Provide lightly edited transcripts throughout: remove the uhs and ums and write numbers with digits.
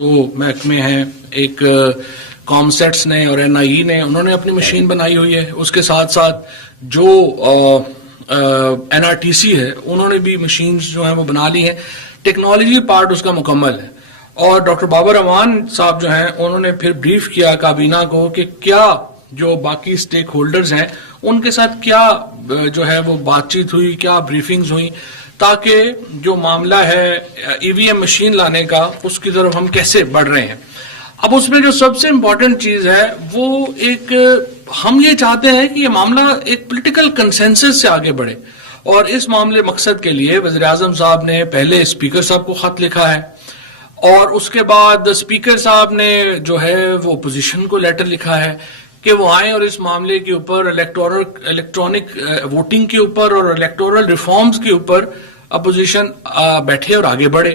دو محکمے ہیں، ایک کامسیٹس نے اور این آئی ای نے، انہوں نے اپنی مشین بنائی ہوئی ہے. اس کے ساتھ ساتھ جو این آر ٹی سی ہے انہوں نے بھی مشینز جو ہیں وہ بنا لی ہیں. ٹیکنالوجی پارٹ اس کا مکمل ہے. اور ڈاکٹر بابر امان صاحب جو ہیں انہوں نے پھر بریف کیا کابینہ کو کہ کیا جو باقی سٹیک ہولڈرز ہیں ان کے ساتھ کیا جو ہے وہ بات چیت ہوئی، کیا بریفنگز ہوئی، تاکہ جو معاملہ ہے ای وی ایم مشین لانے کا اس کی طرف ہم کیسے بڑھ رہے ہیں. اب اس میں جو سب سے امپورٹنٹ چیز ہے وہ ایک، ہم یہ چاہتے ہیں کہ یہ معاملہ ایک پولیٹیکل کنسنسس سے آگے بڑھے، اور اس معاملے مقصد کے لیے وزیر اعظم صاحب نے پہلے اسپیکر صاحب کو خط لکھا ہے، اور اس کے بعد اسپیکر صاحب نے جو ہے وہ اپوزیشن کو لیٹر لکھا ہے کہ وہ آئیں اور اس معاملے کے اوپر الیکٹرانک ووٹنگ کے اوپر اور الیکٹورل ریفارمز کے اوپر اپوزیشن بیٹھے اور آگے بڑھے.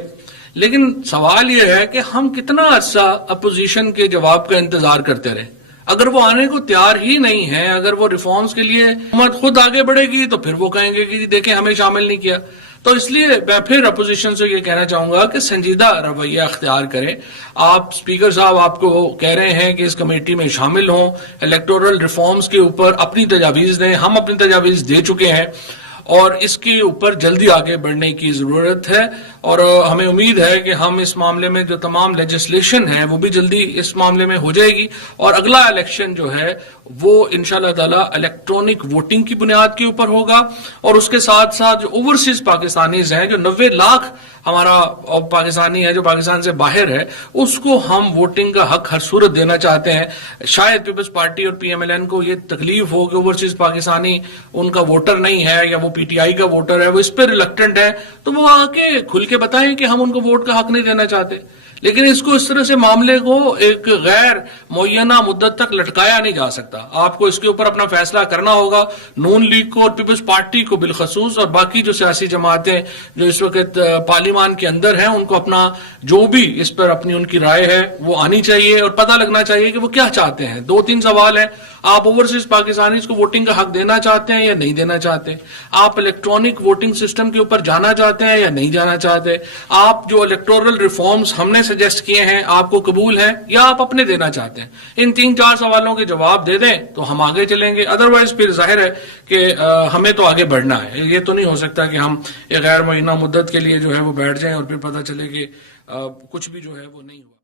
لیکن سوال یہ ہے کہ ہم کتنا عرصہ اپوزیشن کے جواب کا انتظار کرتے رہے. اگر وہ آنے کو تیار ہی نہیں ہے، اگر وہ ریفارمز کے لیے حکومت خود آگے بڑھے گی تو پھر وہ کہیں گے کہ دیکھیں ہمیں شامل نہیں کیا. تو اس لیے میں پھر اپوزیشن سے یہ کہنا چاہوں گا کہ سنجیدہ رویہ اختیار کریں. آپ اسپیکر صاحب آپ کو کہہ رہے ہیں کہ اس کمیٹی میں شامل ہوں، الیکٹورل ریفارمز کے اوپر اپنی تجاویز دیں. ہم اپنی تجاویز دے چکے ہیں اور اس کے اوپر جلدی آگے بڑھنے کی ضرورت ہے، اور ہمیں امید ہے کہ ہم اس معاملے میں جو تمام لیجسلیشن ہے وہ بھی جلدی اس معاملے میں ہو جائے گی، اور اگلا الیکشن جو ہے وہ انشاءاللہ تعالی الیکٹرانک ووٹنگ کی بنیاد کے اوپر ہوگا. اور اس کے ساتھ ساتھ جو اوورسیز پاکستانیز ہیں، جو 90 لاکھ ہمارا پاکستانی ہے جو پاکستان سے باہر ہے، اس کو ہم ووٹنگ کا حق ہر صورت دینا چاہتے ہیں. شاید پیپلز پارٹی اور پی ایم ایل این کو یہ تکلیف ہو کہ اوورسیز پاکستانی ان کا ووٹر نہیں ہے یا وہ پی ٹی آئی کا ووٹر ہے، وہ اس پہ ریلکٹنٹ ہے، تو وہ آ کے کھل کے بتائیں کہ ہم ان کو ووٹ کا حق نہیں دینا چاہتے. لیکن اس کو اس طرح سے معاملے کو ایک غیر معینہ مدت تک لٹکایا نہیں جا سکتا. آپ کو اس کے اوپر اپنا فیصلہ کرنا ہوگا. نون لیگ کو اور پیپلز پارٹی کو بالخصوص، اور باقی جو سیاسی جماعتیں جو اس وقت پارلیمان کے اندر ہیں، ان کو اپنا جو بھی اس پر اپنی ان کی رائے ہے وہ آنی چاہیے اور پتہ لگنا چاہیے کہ وہ کیا چاہتے ہیں. 2-3 سوال ہیں. آپ اوورسیز پاکستانیز کو ووٹنگ کا حق دینا چاہتے ہیں یا نہیں دینا چاہتے؟ آپ الیکٹرانک ووٹنگ سسٹم کے اوپر جانا چاہتے ہیں یا نہیں جانا چاہتے؟ آپ جو الیکٹورل ریفارمز ہم نے سجیسٹ کیے ہیں آپ کو قبول ہیں یا آپ اپنے دینا چاہتے ہیں؟ ان 3-4 سوالوں کے جواب دے دیں تو ہم آگے چلیں گے. ادروائز پھر ظاہر ہے کہ ہمیں تو آگے بڑھنا ہے. یہ تو نہیں ہو سکتا کہ ہم ایک غیر معینہ مدت کے لیے جو ہے وہ بیٹھ جائیں اور پھر پتہ چلے کہ کچھ بھی جو ہے وہ نہیں ہوا.